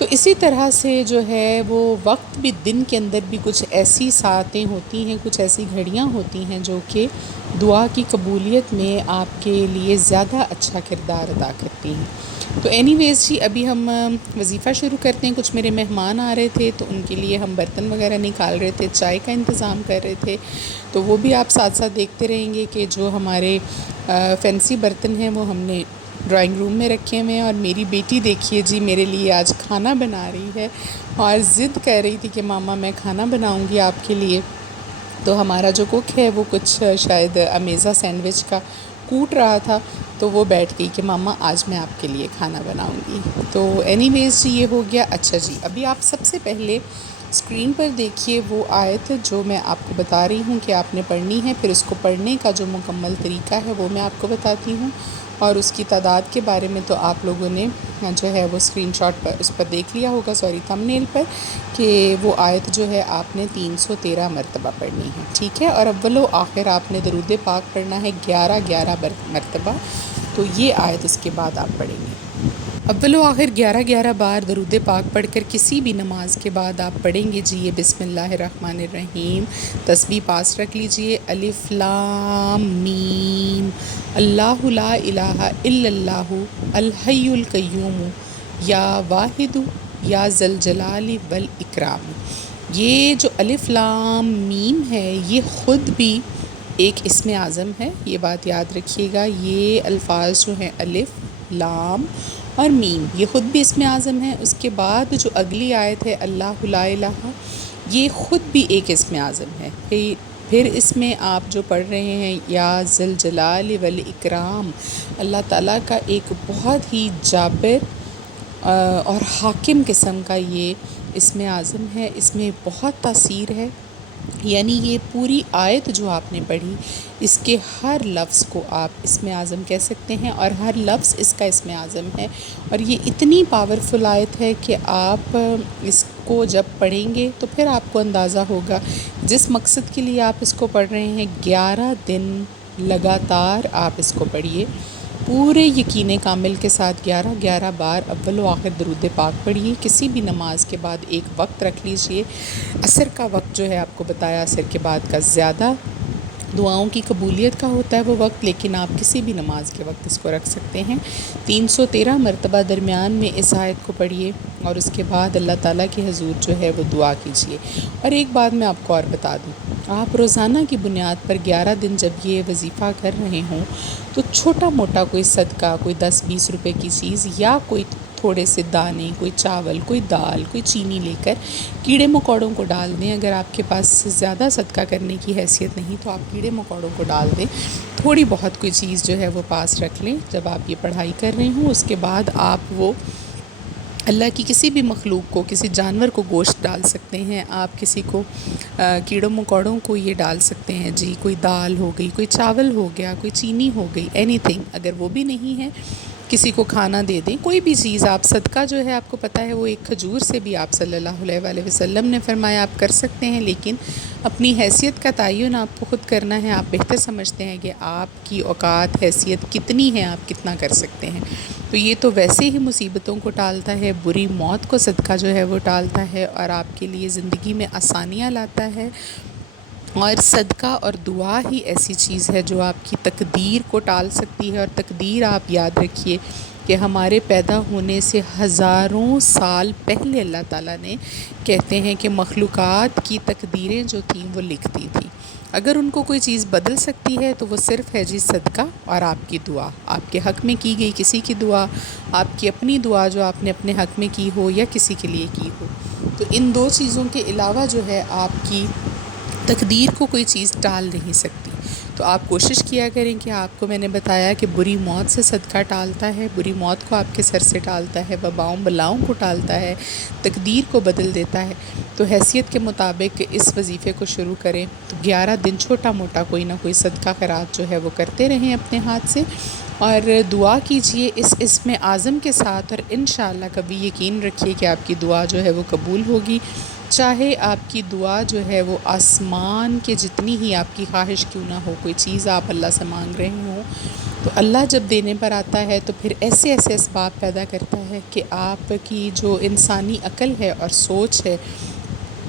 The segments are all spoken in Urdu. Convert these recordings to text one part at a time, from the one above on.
تو اسی طرح سے جو ہے وہ وقت بھی دن کے اندر بھی کچھ ایسی ساعتیں ہوتی ہیں، کچھ ایسی گھڑیاں ہوتی ہیں جو کہ دعا کی قبولیت میں آپ کے لیے زیادہ اچھا کردار ادا کرتی ہیں۔ تو اینی ویز جی، ابھی ہم وظیفہ شروع کرتے ہیں۔ کچھ میرے مہمان آ رہے تھے تو ان کے لیے ہم برتن وغیرہ نکال رہے تھے، چائے کا انتظام کر رہے تھے، تو وہ بھی آپ ساتھ ساتھ دیکھتے رہیں گے کہ جو ہمارے فینسی برتن ہیں وہ ہم نے ڈرائنگ روم میں رکھے ہوئے ہیں۔ اور میری بیٹی دیکھیے جی میرے لیے آج کھانا بنا رہی ہے اور ضد کر رہی تھی کہ ماما میں کھانا بناؤں گی آپ کے لیے۔ تو ہمارا جو کوک ہے وہ کچھ شاید امیزا سینڈوچ کا کوٹ رہا تھا، تو وہ بیٹھ گئی کہ ماما آج میں آپ کے لیے کھانا بناؤں گی۔ تو اینی ویز جی یہ ہو گیا۔ اچھا جی، ابھی آپ سب سے پہلے اسکرین پر دیکھیے وہ آیت جو میں آپ کو بتا رہی ہوں کہ آپ نے پڑھنی ہے، پھر اس کو پڑھنے کا جو مکمل طریقہ ہے وہ میں آپ کو بتاتی ہوں، اور اس کی تعداد کے بارے میں تو آپ لوگوں نے جو ہے وہ اسکرین شاٹ پر اس پر دیکھ لیا ہوگا، تھمب نیل پر، کہ وہ آیت جو ہے آپ نے 313 مرتبہ پڑھنی ہے، ٹھیک ہے؟ اور اول و آخر آپ نے درود پاک پڑھنا ہے 11 مرتبہ، تو یہ آیت اس کے بعد آپ پڑھیں گے۔ اول و آخر 11 بار درود پاک پڑھ کر کسی بھی نماز کے بعد آپ پڑھیں گے جی یہ بسم اللہ الرحمن الرحیم، تسبیح پاس رکھ لیجئے، الف لام میم، اللہ لا الہ الا اللہ الحی القیوم یا واحد یا ذی الجلال والاکرام۔ یہ جو الف لام میم ہے یہ خود بھی ایک اسم اعظم ہے، یہ بات یاد رکھیے گا۔ یہ الفاظ جو ہیں الف لام اور میم یہ خود بھی اسم اعظم ہے۔ اس کے بعد جو اگلی آیت ہے اللہ لا الہ، یہ خود بھی ایک اسم اعظم ہے۔ پھر اس میں آپ جو پڑھ رہے ہیں یا ذی الجلال والاکرام، اللہ تعالیٰ کا ایک بہت ہی جابر اور حاکم قسم کا یہ اسم اعظم ہے، اس میں بہت تاثیر ہے۔ یعنی یہ پوری آیت جو آپ نے پڑھی اس کے ہر لفظ کو آپ اسم اعظم کہہ سکتے ہیں، اور ہر لفظ اس کا اسم اعظم ہے، اور یہ اتنی پاورفل آیت ہے کہ آپ اس کو جب پڑھیں گے تو پھر آپ کو اندازہ ہوگا جس مقصد کے لیے آپ اس کو پڑھ رہے ہیں 11 دن لگاتار آپ اس کو پڑھیے، پورے یقین کامل کے ساتھ 11 بار اول و آخر درود پاک پڑھیے۔ کسی بھی نماز کے بعد ایک وقت رکھ لیجئے، عصر کا وقت جو ہے آپ کو بتایا عصر کے بعد کا زیادہ دعاؤں کی قبولیت کا ہوتا ہے وہ وقت، لیکن آپ کسی بھی نماز کے وقت اس کو رکھ سکتے ہیں۔ 313 مرتبہ درمیان میں اس آیت کو پڑھیے، اور اس کے بعد اللہ تعالیٰ کے حضور جو ہے وہ دعا کیجیے۔ اور ایک بات میں آپ کو اور بتا دوں، آپ روزانہ کی بنیاد پر 11 دن جب یہ وظیفہ کر رہے ہوں تو چھوٹا موٹا کوئی صدقہ، کوئی 10-20 روپے کی چیز، یا کوئی تھوڑے سے دانے، کوئی چاول، کوئی دال، کوئی چینی لے کر کیڑے مکوڑوں کو ڈال دیں۔ اگر آپ کے پاس زیادہ صدقہ کرنے کی حیثیت نہیں تو آپ کیڑے مکوڑوں کو ڈال دیں، تھوڑی بہت کوئی چیز جو ہے وہ پاس رکھ لیں جب آپ یہ پڑھائی کر رہے ہوں۔ اس کے بعد آپ وہ اللہ کی کسی بھی مخلوق کو، کسی جانور کو گوشت ڈال سکتے ہیں، آپ کسی کو کیڑوں مکوڑوں کو یہ ڈال سکتے ہیں جی، کوئی دال ہو گئی، کوئی چاول ہو گیا، کوئی چینی ہو گئی، اینی تھنگ۔ اگر وہ بھی نہیں ہے کسی کو کھانا دے دیں، کوئی بھی چیز آپ صدقہ جو ہے آپ کو پتہ ہے وہ ایک کھجور سے بھی آپ صلی اللہ علیہ وآلہ وسلم نے فرمایا آپ کر سکتے ہیں، لیکن اپنی حیثیت کا تعین آپ کو خود کرنا ہے۔ آپ بہتر سمجھتے ہیں کہ آپ کی اوقات، حیثیت کتنی ہے، آپ کتنا کر سکتے ہیں۔ تو یہ تو ویسے ہی مصیبتوں کو ٹالتا ہے، بری موت کو صدقہ جو ہے وہ ٹالتا ہے، اور آپ کے لیے زندگی میں آسانیاں لاتا ہے۔ اور صدقہ اور دعا ہی ایسی چیز ہے جو آپ کی تقدیر کو ٹال سکتی ہے۔ اور تقدیر آپ یاد رکھیے کہ ہمارے پیدا ہونے سے ہزاروں سال پہلے اللہ تعالیٰ نے کہتے ہیں کہ مخلوقات کی تقدیریں جو تھیں وہ لکھتی تھیں۔ اگر ان کو کوئی چیز بدل سکتی ہے تو وہ صرف ہے جی صدقہ اور آپ کی دعا، آپ کے حق میں کی گئی کسی کی دعا، آپ کی اپنی دعا جو آپ نے اپنے حق میں کی ہو یا کسی کے لیے کی ہو۔ تو ان دو چیزوں کے علاوہ جو ہے آپ کی تقدیر کو کوئی چیز ٹال نہیں سکتی۔ تو آپ کوشش کیا کریں کہ آپ کو میں نے بتایا کہ بری موت سے صدقہ ٹالتا ہے، بری موت کو آپ کے سر سے ٹالتا ہے، وباؤں بلاؤں کو ٹالتا ہے، تقدیر کو بدل دیتا ہے۔ تو حیثیت کے مطابق اس وظیفے کو شروع کریں، تو 11 دن چھوٹا موٹا کوئی نہ کوئی صدقہ خیرات جو ہے وہ کرتے رہیں اپنے ہاتھ سے، اور دعا کیجئے اس اسم اعظم کے ساتھ، اور انشاءاللہ کبھی یقین رکھیے کہ آپ کی دعا جو ہے وہ قبول ہوگی۔ چاہے آپ کی دعا جو ہے وہ آسمان کے جتنی ہی آپ کی خواہش کیوں نہ ہو، کوئی چیز آپ اللہ سے مانگ رہے ہوں، تو اللہ جب دینے پر آتا ہے تو پھر ایسے ایسے اسباب پیدا کرتا ہے کہ آپ کی جو انسانی عقل ہے اور سوچ ہے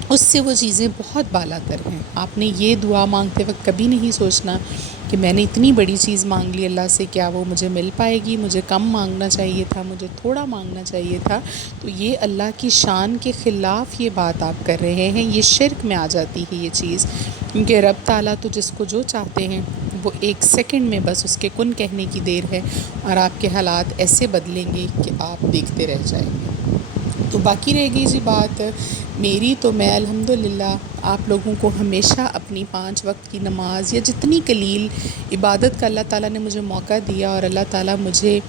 اس سے وہ چیزیں بہت بالا تر ہیں۔ آپ نے یہ دعا مانگتے وقت کبھی نہیں سوچنا کہ میں نے اتنی بڑی چیز مانگ لی اللہ سے، کیا وہ مجھے مل پائے گی، مجھے کم مانگنا چاہیے تھا، مجھے تھوڑا مانگنا چاہیے تھا۔ تو یہ اللہ کی شان کے خلاف یہ بات آپ کر رہے ہیں، یہ شرک میں آ جاتی ہے یہ چیز، کیونکہ رب تعالیٰ تو جس کو جو چاہتے ہیں وہ ایک سیکنڈ میں بس اس کے کن کہنے کی دیر ہے اور آپ کے حالات ایسے بدلیں گے کہ آپ دیکھتے رہ جائیں گے۔ تو باقی رہ گئی جی بات میری، تو میں الحمدللہ آپ لوگوں کو ہمیشہ اپنی 5 وقت کی نماز یا جتنی قلیل عبادت کا اللہ تعالیٰ نے مجھے موقع دیا اور اللہ تعالیٰ مجھے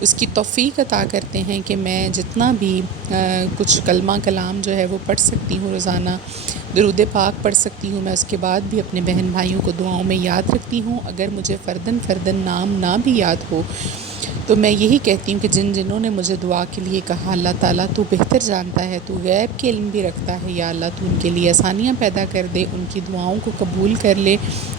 اس کی توفیق عطا کرتے ہیں کہ میں جتنا بھی کچھ کلمہ کلام جو ہے وہ پڑھ سکتی ہوں روزانہ، درود پاک پڑھ سکتی ہوں، میں اس کے بعد بھی اپنے بہن بھائیوں کو دعاؤں میں یاد رکھتی ہوں۔ اگر مجھے فرداً نام نہ بھی یاد ہو تو میں یہی کہتی ہوں کہ جنہوں نے مجھے دعا کے لیے کہا، اللہ تعالیٰ تو بہتر جانتا ہے، تو غیب کے علم بھی رکھتا ہے، یا اللہ تو ان کے لیے آسانیاں پیدا کر دے، ان کی دعاؤں کو قبول کر لے،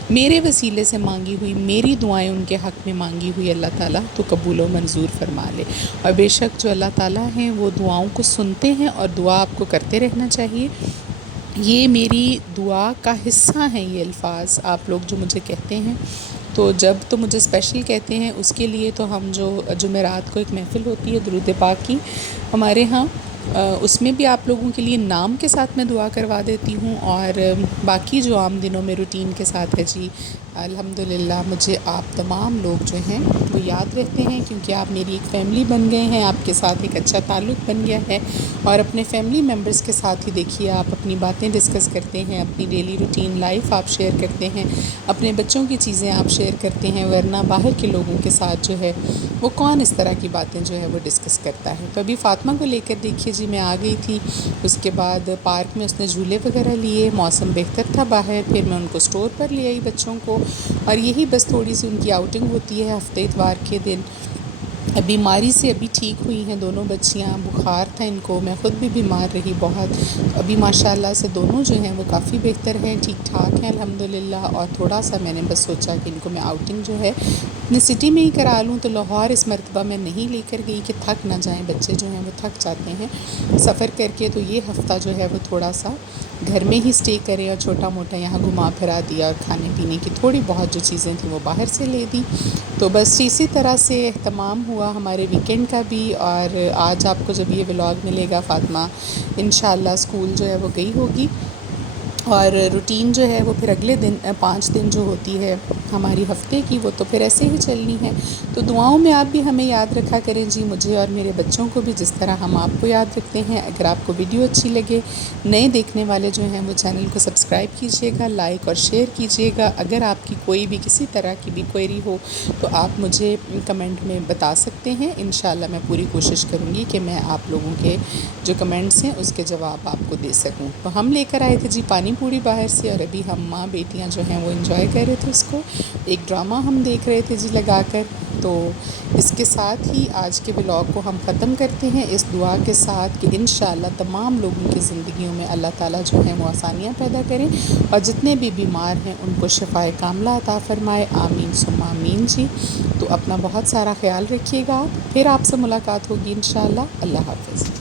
میرے وسیلے سے مانگی ہوئی میری دعائیں ان کے حق میں مانگی ہوئی اللہ تعالیٰ تو قبول و منظور فرما لے۔ اور بے شک جو اللہ تعالیٰ ہیں وہ دعاؤں کو سنتے ہیں اور دعا آپ کو کرتے رہنا چاہیے۔ یہ میری دعا کا حصہ ہیں یہ الفاظ آپ لوگ جو مجھے کہتے ہیں، تو جب تو مجھے اسپیشل کہتے ہیں اس کے لیے تو ہم جو جمعرات کو ایک محفل ہوتی ہے درود پاک کی ہمارے ہاں، اس میں بھی آپ لوگوں کے لیے نام کے ساتھ میں دعا کروا دیتی ہوں، اور باقی جو عام دنوں میں روٹین کے ساتھ ہے جی الحمدللہ مجھے آپ تمام لوگ جو ہیں وہ یاد رہتے ہیں، کیونکہ آپ میری ایک فیملی بن گئے ہیں، آپ کے ساتھ ایک اچھا تعلق بن گیا ہے، اور اپنے فیملی ممبرس کے ساتھ ہی دیکھیے آپ اپنی باتیں ڈسکس کرتے ہیں، اپنی ڈیلی روٹین لائف آپ شیئر کرتے ہیں، اپنے بچوں کی چیزیں آپ شیئر کرتے ہیں، ورنہ باہر کے لوگوں کے ساتھ جو ہے وہ کون اس طرح کی باتیں جو ہے وہ ڈسکس کرتا ہے۔ تو ابھی فاطمہ کو لے کر دیکھیے جی میں آ گئی تھی، اس کے بعد پارک میں اس نے جھولے وغیرہ لیے، موسم بہتر تھا باہر، پھر میں ان کو اسٹور پر لے آئی بچوں کو، اور یہی بس تھوڑی سی ان کی آؤٹنگ ہوتی ہے ہفتے اتوار کے دن۔ بیماری سے ابھی ٹھیک ہوئی ہیں دونوں بچیاں، بخار تھا ان کو، میں خود بھی بیمار رہی بہت، ابھی ماشاءاللہ سے دونوں جو ہیں وہ کافی بہتر ہیں، ٹھیک ٹھاک ہیں الحمدللہ۔ اور تھوڑا سا میں نے بس سوچا کہ ان کو میں آؤٹنگ جو ہے اپنی سٹی میں ہی کرا لوں، تو لاہور اس مرتبہ میں نہیں لے کر گئی کہ تھک نہ جائیں بچے جو ہیں وہ تھک جاتے ہیں سفر کر کے، تو یہ ہفتہ جو ہے وہ تھوڑا سا گھر میں ہی سٹے کرے اور چھوٹا موٹا یہاں گھما پھرا دیا، اور کھانے پینے کی تھوڑی بہت جو چیزیں تھیں وہ باہر سے لے دی۔ تو بس اسی طرح سے اہتمام ہوا ہمارے ویکینڈ کا بھی، اور آج آپ کو جب یہ ولاگ ملے گا فاطمہ انشاءاللہ اسکول جو ہے وہ گئی ہوگی، اور روٹین جو ہے وہ پھر اگلے دن 5 دن جو ہوتی ہے ہماری ہفتے کی وہ تو پھر ایسے ہی چلنی ہے۔ تو دعاؤں میں آپ بھی ہمیں یاد رکھا کریں جی، مجھے اور میرے بچوں کو بھی، جس طرح ہم آپ کو یاد رکھتے ہیں۔ اگر آپ کو ویڈیو اچھی لگے، نئے دیکھنے والے جو ہیں وہ چینل کو سبسکرائب کیجئے گا، لائک اور شیئر کیجئے گا۔ اگر آپ کی کوئی بھی کسی طرح کی بھی کوئری ہو تو آپ مجھے کمنٹ میں بتا سکتے ہیں، انشاءاللہ میں پوری کوشش کروں گی کہ میں آپ لوگوں کے جو کمنٹس ہیں اس کے جواب آپ کو دے سکوں۔ تو ہم لے کر آئے تھے جی پانی پوری باہر سے، اور ابھی ہم ماں بیٹیاں جو ہیں وہ انجوائے کر رہے تھے اس کو، ایک ڈرامہ ہم دیکھ رہے تھے جی لگا کر۔ تو اس کے ساتھ ہی آج کے ولاگ کو ہم ختم کرتے ہیں اس دعا کے ساتھ کہ انشاءاللہ تمام لوگوں کی زندگیوں میں اللہ تعالیٰ جو ہیں وہ آسانیاں پیدا کریں، اور جتنے بھی بیمار ہیں ان کو شفائے کاملہ عطا فرمائے، آمین ثم آمین جی۔ تو اپنا بہت سارا خیال رکھیے گا آپ، پھر آپ سے ملاقات ہوگی انشاءاللہ۔ اللہ حافظ۔